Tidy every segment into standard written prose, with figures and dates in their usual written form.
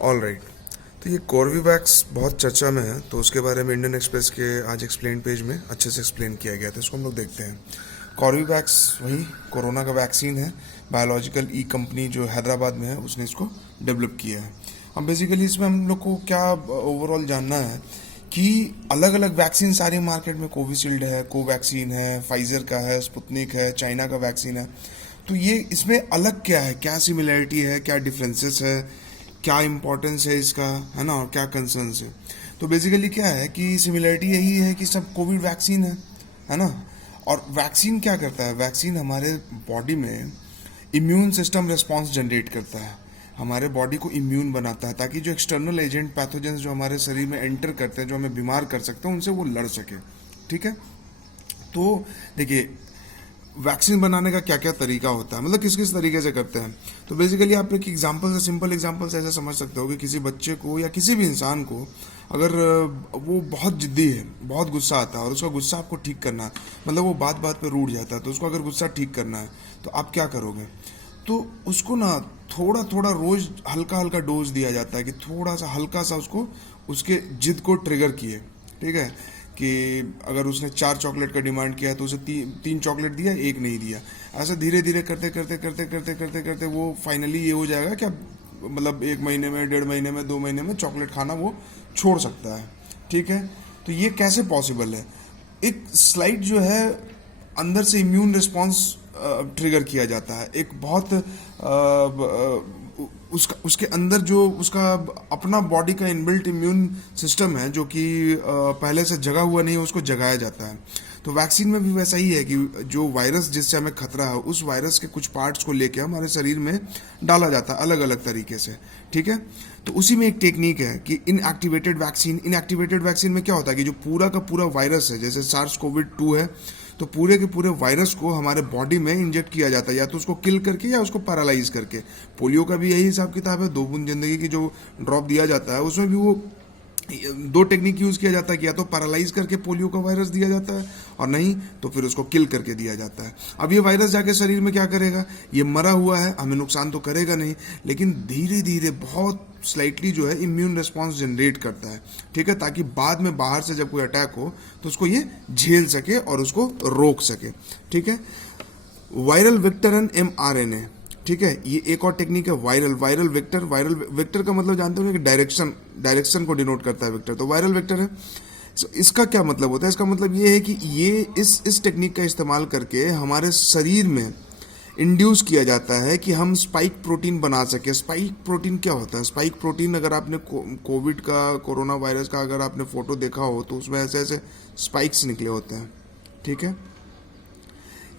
All right. तो ये Corbevax बहुत चर्चा में है, तो उसके बारे में इंडियन एक्सप्रेस के आज एक्सप्लेन पेज में अच्छे से एक्सप्लेन किया गया था। इसको हम लोग देखते हैं। कॉर्बेवैक्स वही कोरोना का वैक्सीन है। बायोलॉजिकल ई कंपनी जो हैदराबाद में है उसने इसको डेवलप किया है। अब बेसिकली इसमें हम लोग को क्या ओवरऑल जानना है कि अलग अलग वैक्सीन सारे मार्केट में, कोविशील्ड है, कोवैक्सीन है, फाइजर का है, स्पुतनिक है, चाइना का वैक्सीन है। तो ये इसमें अलग क्या है, क्या सिमिलरिटी है, क्या डिफरेंसेस है, क्या इम्पोर्टेंस है इसका, है ना, और क्या कंसर्न्स है। तो बेसिकली क्या है कि सिमिलरिटी यही है कि सब कोविड वैक्सीन है ना। और वैक्सीन क्या करता है, वैक्सीन हमारे बॉडी में इम्यून सिस्टम रिस्पॉन्स जनरेट करता है, हमारे बॉडी को इम्यून बनाता है ताकि जो एक्सटर्नल एजेंट पैथोजेंस जो हमारे शरीर में एंटर करते हैं, जो हमें बीमार कर सकते हैं, उनसे वो लड़ सके। ठीक है। तो देखिए वैक्सीन बनाने का क्या क्या तरीका होता है, मतलब किस किस तरीके से करते हैं। तो बेसिकली आप एक एग्जांपल से, सिंपल एग्जांपल से ऐसे समझ सकते हो कि किसी बच्चे को या किसी भी इंसान को अगर वो बहुत जिद्दी है, बहुत गुस्सा आता है और उसका गुस्सा आपको ठीक करना है, मतलब वो बात बात पे रूठ जाता है, तो उसको अगर गुस्सा ठीक करना है तो आप क्या करोगे। तो उसको ना थोड़ा थोड़ा रोज हल्का हल्का डोज दिया जाता है कि थोड़ा सा हल्का सा उसको उसके जिद को ट्रिगर किए। ठीक है। कि अगर उसने 4 चॉकलेट का डिमांड किया तो उसे 3 चॉकलेट दिया, 1 नहीं दिया। ऐसा धीरे धीरे करते करते करते करते करते करते वो फाइनली ये हो जाएगा कि मतलब 1 महीने में, 1.5 महीने में, 2 महीने में चॉकलेट खाना वो छोड़ सकता है। ठीक है। तो ये कैसे पॉसिबल है, एक स्लाइड जो है अंदर से इम्यून रिस्पॉन्स ट्रिगर किया जाता है, एक बहुत उसके अंदर जो उसका अपना बॉडी का इनबिल्ट इम्यून सिस्टम है जो कि पहले से जगा हुआ नहीं है, उसको जगाया जाता है। तो वैक्सीन में भी वैसा ही है कि जो वायरस जिससे हमें खतरा है, उस वायरस के कुछ पार्ट्स को लेके हमारे शरीर में डाला जाता है अलग अलग तरीके से। ठीक है। तो उसी में एक टेक्निक है कि इनएक्टिवेटेड वैक्सीन में क्या होता है कि जो पूरा का पूरा वायरस है, जैसे सार्स कोविड 2 है, तो पूरे के पूरे वायरस को हमारे बॉडी में इंजेक्ट किया जाता है, या तो उसको किल करके या उसको पैरालाइज करके। पोलियो का भी यही हिसाब किताब है, 2 बूंद जिंदगी की जो ड्रॉप दिया जाता है उसमें भी वो 2 टेक्निक यूज किया जाता है कि या तो पैरालाइज करके पोलियो का वायरस दिया जाता है, और नहीं तो फिर उसको किल करके दिया जाता है। अब ये वायरस जाके शरीर में क्या करेगा, ये मरा हुआ है, हमें नुकसान तो करेगा नहीं, लेकिन धीरे धीरे बहुत स्लाइटली जो है इम्यून रिस्पॉन्स जनरेट करता है। ठीक है। ताकि बाद में बाहर से जब कोई अटैक हो तो उसको ये झेल सके और उसको रोक सके। ठीक है। Viral vector and mRNA। ठीक है। ये एक और टेक्निक है, वायरल वेक्टर का मतलब जानते हो कि डायरेक्शन को डिनोट करता है वेक्टर, तो वायरल वेक्टर है। इसका क्या मतलब होता है, इसका मतलब ये है कि ये इस टेक्निक का इस्तेमाल करके हमारे शरीर में इंड्यूस किया जाता है कि हम स्पाइक प्रोटीन बना सके। स्पाइक प्रोटीन क्या होता है, स्पाइक प्रोटीन अगर आपने कोविड का, कोरोना वायरस का अगर आपने फोटो देखा हो तो उसमें ऐसे ऐसे स्पाइक्स निकले होते हैं। ठीक है।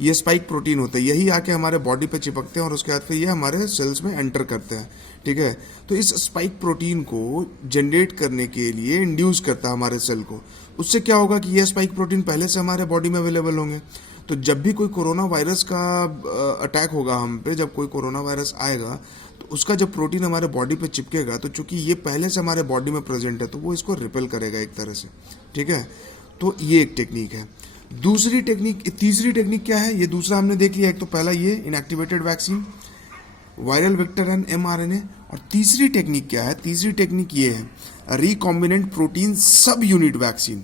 ये स्पाइक प्रोटीन होते हैं, यही आके हमारे बॉडी पे चिपकते हैं और उसके बाद फिर ये हमारे सेल्स में एंटर करते हैं। ठीक है। तो इस स्पाइक प्रोटीन को जनरेट करने के लिए इंड्यूस करता है हमारे सेल को। उससे क्या होगा कि ये स्पाइक प्रोटीन पहले से हमारे बॉडी में अवेलेबल होंगे, तो जब भी कोई कोरोना वायरस का अटैक होगा हम पे, जब कोई कोरोना वायरस आएगा तो उसका जब प्रोटीन हमारे बॉडी पे चिपकेगा, तो चूंकि ये पहले से हमारे बॉडी में प्रेजेंट है तो वो इसको रिपेल करेगा एक तरह से। ठीक है। तो ये एक टेक्निक है। तीसरी टेक्निक क्या है, ये दूसरा हमने देख लिया। एक तो पहला ये inactivated vaccine, viral vector and mRNA। और तीसरी टेक्निक क्या है, तीसरी टेक्निक ये है रिकॉम्बिनेंट प्रोटीन सब यूनिट वैक्सीन।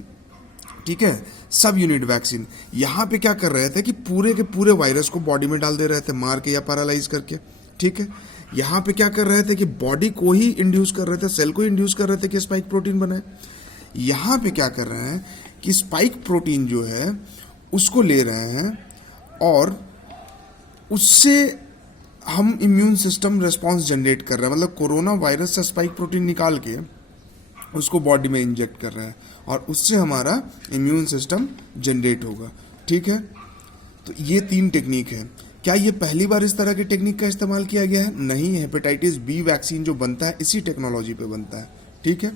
ठीक है। सब यूनिट वैक्सीन यहाँ पे क्या कर रहे थे कि पूरे के पूरे वायरस को बॉडी में डाल दे रहे थे, मार के या पैरालाइज करके। ठीक है। यहाँ पे क्या कर रहे थे कि बॉडी को ही इंड्यूस कर रहे थे, सेल को इंड्यूस कर रहे थे कि स्पाइक प्रोटीन बनाए। यहाँ पे क्या कर रहे हैं कि स्पाइक प्रोटीन जो है उसको ले रहे हैं और उससे हम इम्यून सिस्टम रिस्पॉन्स जनरेट कर रहे हैं, मतलब कोरोना वायरस से स्पाइक प्रोटीन निकाल के उसको बॉडी में इंजेक्ट कर रहे हैं और उससे हमारा इम्यून सिस्टम जनरेट होगा। ठीक है। तो ये 3 टेक्निक है। क्या ये पहली बार इस तरह की टेक्निक का इस्तेमाल किया गया है? नहीं। हेपेटाइटिस बी वैक्सीन जो बनता है इसी टेक्नोलॉजी पे बनता है। ठीक है।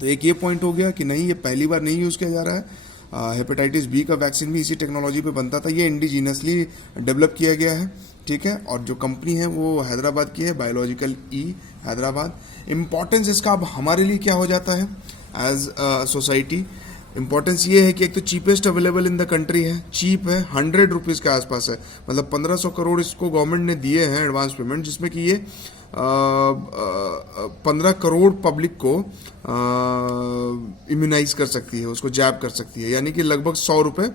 तो एक ये पॉइंट हो गया कि नहीं, ये पहली बार नहीं यूज़ किया जा रहा है। हेपेटाइटिस बी का वैक्सीन भी इसी टेक्नोलॉजी पे बनता था, ये इंडिजीनियसली डेवलप किया गया है। ठीक है। और जो कंपनी है वो हैदराबाद की है, बायोलॉजिकल ई हैदराबाद। इम्पॉर्टेंस इसका अब हमारे लिए क्या हो जाता है एज सोसाइटी, इम्पोर्टेंस ये है कि एक तो cheapest available in the country है, चीप है, 100 रुपीज़ के आसपास है, मतलब 1500 करोड़ इसको गवर्नमेंट ने दिए हैं एडवांस पेमेंट, जिसमें कि ये 15 करोड़ पब्लिक को इम्यूनाइज कर सकती है, उसको जैब कर सकती है, यानी कि लगभग 100 रुपये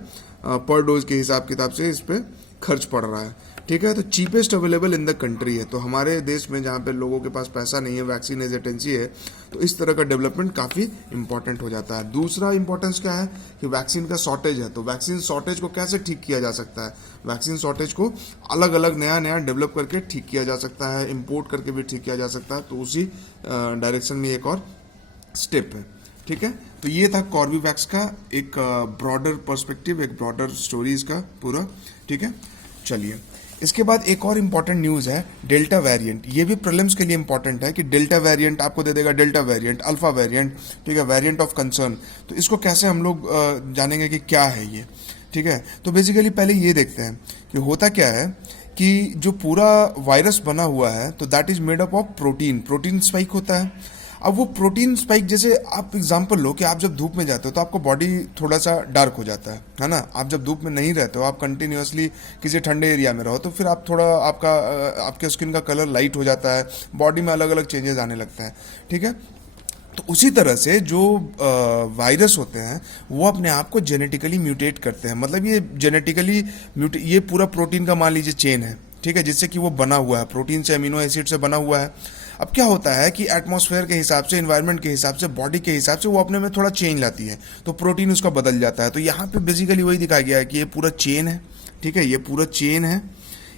पर डोज के हिसाब किताब से इस पे खर्च पड़ रहा है। ठीक है, तो cheapest available in the country है। तो हमारे देश में जहाँ पे लोगों के पास पैसा नहीं है, वैक्सीन हेजिटेंसी है, तो इस तरह का डेवलपमेंट काफ़ी इंपॉर्टेंट हो जाता है। दूसरा इंपॉर्टेंस क्या है कि वैक्सीन का शॉर्टेज है। तो वैक्सीन शॉर्टेज को कैसे ठीक किया जा सकता है? वैक्सीन शॉर्टेज को अलग अलग नया नया डेवलप करके ठीक किया जा सकता है, इम्पोर्ट करके भी ठीक किया जा सकता है। तो उसी डायरेक्शन में एक और स्टेप है। ठीक है, तो ये था कॉर्बेवैक्स का एक ब्रॉडर पर्सपेक्टिव, एक ब्रॉडर स्टोरी इसका पूरा। ठीक है, चलिए इसके बाद एक और इम्पॉर्टेंट न्यूज़ है डेल्टा वेरिएंट। ये भी प्रीलिम्स के लिए इम्पॉर्टेंट है कि डेल्टा वेरिएंट आपको दे देगा, डेल्टा वेरिएंट, अल्फा वेरिएंट, ठीक है, वेरिएंट ऑफ कंसर्न। तो इसको कैसे हम लोग जानेंगे कि क्या है ये? ठीक है, तो बेसिकली पहले ये देखते हैं कि होता क्या है कि जो पूरा वायरस बना हुआ है तो that is made up of protein. Protein spike होता है। अब वो प्रोटीन स्पाइक, जैसे आप एग्जांपल लो कि आप जब धूप में जाते हो तो आपको बॉडी थोड़ा सा डार्क हो जाता है ना। आप जब धूप में नहीं रहते हो, आप कंटिन्यूअसली किसी ठंडे एरिया में रहो, तो फिर आप थोड़ा आपके स्किन का कलर लाइट हो जाता है, बॉडी में अलग अलग चेंजेस आने लगता है। ठीक है, तो उसी तरह से जो वायरस होते हैं वो अपने आप को जेनेटिकली म्यूटेट करते हैं। मतलब ये जेनेटिकली ये पूरा प्रोटीन का मान लीजिए चेन है, ठीक है, जिससे कि वो बना हुआ है, प्रोटीन से, अमीनो एसिड से बना हुआ है। अब क्या होता है कि एटमॉस्फेयर के हिसाब से, इन्वायरमेंट के हिसाब से, बॉडी के हिसाब से वो अपने में थोड़ा चेंज लाती है, तो प्रोटीन उसका बदल जाता है। तो यहाँ पे बेसिकली वही दिखाया गया है कि ये पूरा चेन है। ठीक है, ये पूरा चेन है।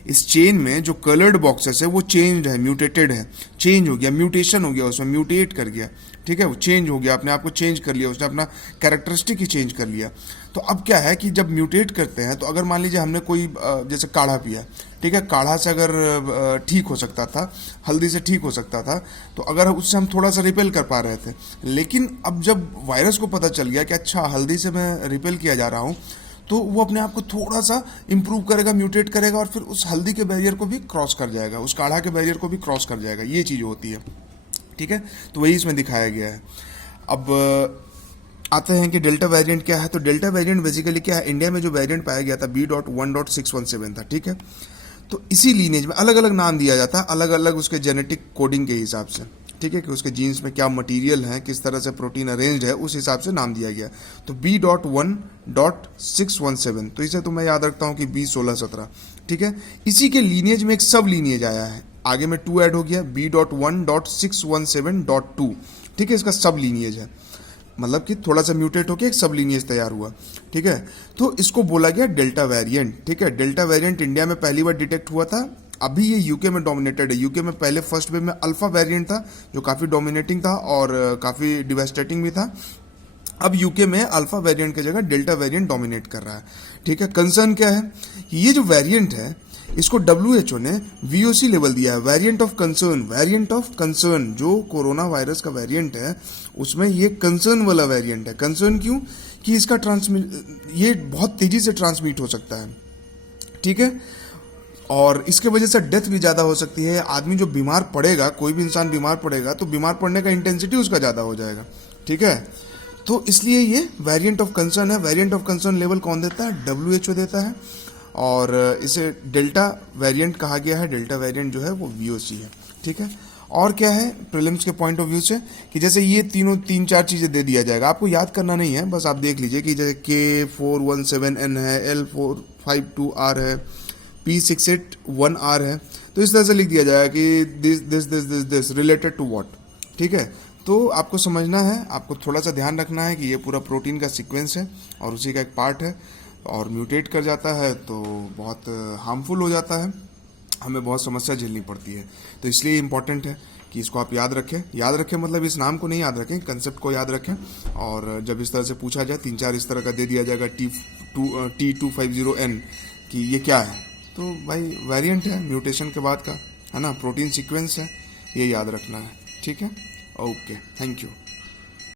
इस चेन में जो कलर्ड बॉक्सेस है वो चेंज है, म्यूटेटेड है, चेंज हो गया, म्यूटेशन हो गया, उसमें म्यूटेट कर गया। ठीक है, वो चेंज हो गया, अपने आप को चेंज कर लिया, उसने अपना कैरेक्टरिस्टिक ही चेंज कर लिया। तो अब क्या है कि जब म्यूटेट करते हैं, तो अगर मान लीजिए हमने कोई जैसे काढ़ा पिया, ठीक है, काढ़ा से अगर ठीक हो सकता था, हल्दी से ठीक हो सकता था, तो अगर उससे हम थोड़ा सा रिपेल कर पा रहे थे, लेकिन अब जब वायरस को पता चल गया कि अच्छा हल्दी से मैं रिपेल किया जा रहा हूँ, तो वो अपने आप को थोड़ा सा इंप्रूव करेगा, म्यूटेट करेगा, और फिर उस हल्दी के बैरियर को भी क्रॉस कर जाएगा, उस काढ़ा के बैरियर को भी क्रॉस कर जाएगा। ये चीज़ होती है। ठीक है, तो वही इसमें दिखाया गया है। अब आते हैं कि डेल्टा वेरिएंट क्या है। तो डेल्टा वेरिएंट बेसिकली क्या है, इंडिया में जो वेरिएंट पाया गया था B.1.617 था। ठीक है, तो इसी लीनेज में अलग अलग नाम दिया जाता है, अलग अलग उसके जेनेटिक कोडिंग के हिसाब से। ठीक है, कि उसके जीन्स में क्या मटेरियल है, किस तरह से प्रोटीन अरेंज्ड है, उस हिसाब से नाम दिया गया। तो B.1.617, तो इसे तो मैं याद रखता हूँ कि B1617। ठीक है, इसी के लीनेज में एक सब लीनेज आया है, आगे में 2 ऐड हो गया, B.1.617.2। ठीक है, इसका सब लीनिएज है, मतलब कि थोड़ा सा म्यूटेट होकर एक सब लीनिएज तैयार हुआ। ठीक है, तो इसको बोला गया डेल्टा वेरिएंट। ठीक है, डेल्टा वेरिएंट इंडिया में पहली बार डिटेक्ट हुआ था, अभी ये यूके में डोमिनेटेड है। यूके में पहले फर्स्ट वेव में अल्फा वेरिएंट था जो काफ़ी डोमिनेटिंग था और काफ़ी डिवेस्टेटिंग भी था। अब यूके में अल्फा वेरिएंट की जगह डेल्टा वेरिएंट डोमिनेट कर रहा है। ठीक है, कंसर्न क्या है, ये जो वेरिएंट है इसको WHO ने VOC लेवल दिया है, variant of concern. Variant of concern जो कोरोना वायरस का वेरिएंट है उसमें ये कंसर्न वाला वेरिएंट है। कंसर्न क्यों? कि इसका ये बहुत तेजी से ट्रांसमिट हो सकता है। ठीक है, और इसके वजह से डेथ भी ज़्यादा हो सकती है। आदमी जो बीमार पड़ेगा, कोई भी इंसान बीमार पड़ेगा तो बीमार पड़ने का इंटेंसिटी उसका ज़्यादा हो जाएगा। ठीक है, तो इसलिए ये वेरिएंट ऑफ कंसर्न है। वेरिएंट ऑफ कंसर्न लेवल कौन देता है? WHO देता है, और इसे डेल्टा वेरिएंट कहा गया है। डेल्टा वेरिएंट जो है वो VOC है। ठीक है, और क्या है प्रीलिम्स के पॉइंट ऑफ व्यू से कि जैसे ये 3-4 चीज़ें दे दिया जाएगा, आपको याद करना नहीं है, बस आप देख लीजिए कि जैसे K417N है, L452R है, P681R है, तो इस तरह से लिख दिया जाएगा कि दिस रिलेटेड टू व्हाट। ठीक है, तो आपको समझना है, आपको थोड़ा सा ध्यान रखना है कि ये पूरा प्रोटीन का सीक्वेंस है और उसी का एक पार्ट है, और म्यूटेट कर जाता है तो बहुत हार्मफुल हो जाता है, हमें बहुत समस्या झेलनी पड़ती है। तो इसलिए इम्पॉर्टेंट है कि इसको आप याद रखें। याद रखें मतलब इस नाम को नहीं याद रखें, कंसेप्ट को याद रखें, और जब इस तरह से पूछा जाए 3-4 इस तरह का दे दिया जाएगा T250N कि ये क्या है, तो भाई वेरिएंट है, म्यूटेशन के बाद का है ना, प्रोटीन सीक्वेंस है, ये याद रखना है। ठीक है, ओके, थैंक यू।